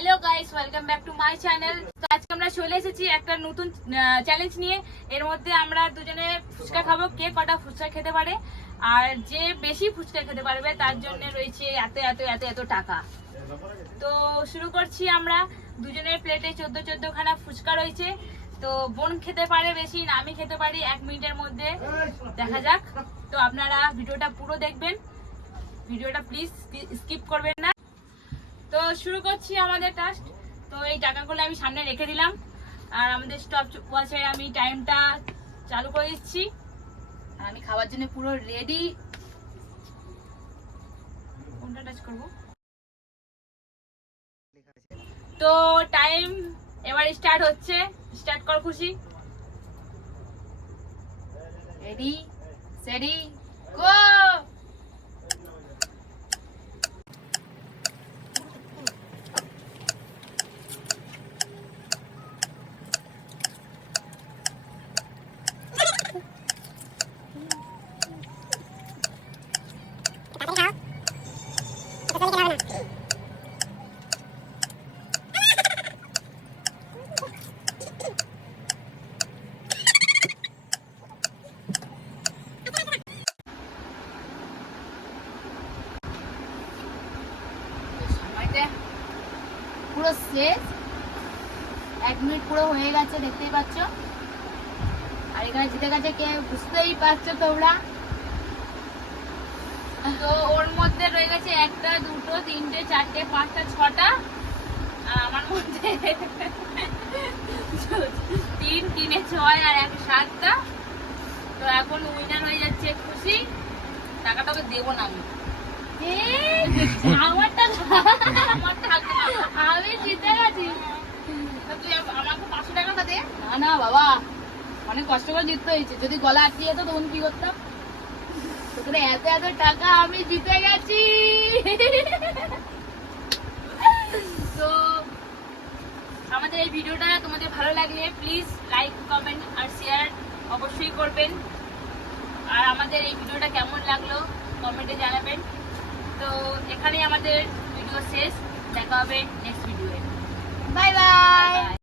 Hello guys, welcome back to my channel. তো আজকে আমরা চলে এসেছি একটা নতুন চ্যালেঞ্জ নিয়ে। এর মধ্যে আমরা দুজনে ফুচকা খাবো, কে কটা ফুচকা খেতে পারে, আর যে বেশি ফুচকা খেতে পারবে তার জন্য রয়েছে এত এত এত এত টাকা। তো শুরু করছি আমরা। দুজনের প্লেটে 14 খানা ফুচকা রয়েছে। তো বোন খেতে পারে বেশি না আমি খেতে পারি 1 মিনিটের মধ্যে, দেখা যাক। তো আপনারা ভিডিওটা পুরো দেখবেন, ভিডিওটা প্লিজ স্কিপ করবেন না। তো শুরু করছি আমাদের টাস্ক। তো এই টাকাগুলো আমি সামনে রেখে দিলাম, আর আমাদের স্টপ ওয়াচে আমি টাইমটা চালু করে দিচ্ছি। আর আমি খাবার জন্য পুরো রেডি। কোনটা টাচ করব? তো টাইম এবার স্টার্ট হচ্ছে। স্টার্ট কর খুশি। রেডি সেডি গো। পুরো শেষ, 1 মিনিট পুরো হয়ে গেছে, দেখতেই পাচ্ছ। আর এখানে জিতে গেছে কে বুঝতেই পারছো তোমরা। তো ওর মধ্যে রয়ে গেছে 1, 2, 3, 4, 5, 6টা, আর আমার মধ্যে 3, 3, 6 আর 1, 7টা। তো এখন উইনার হয়ে যাচ্ছে খুশি। টাকাটা ওকে দেবো না আমি, আমি জিতে গেছি। তুই আমাকে 500 টাকাটা দে। না না বাবা, অনেক কষ্ট করে জিততে হয়েছে। যদি গলা আটকে যেত তখন কি করতাম? তোকে এত এত টাকা আমি জিতে গেছি। তো আমাদের এই ভিডিওটা তোমাদের ভালো লাগলে প্লিজ লাইক, কমেন্ট আর শেয়ার অবশ্যই করবেন। আর আমাদের এই ভিডিওটা কেমন লাগলো কমেন্টে জানাবেন। তো এখানেই আমাদের ভিডিও শেষ, দেখা হবে নেক্সট ভিডিওয়ে। Bye bye.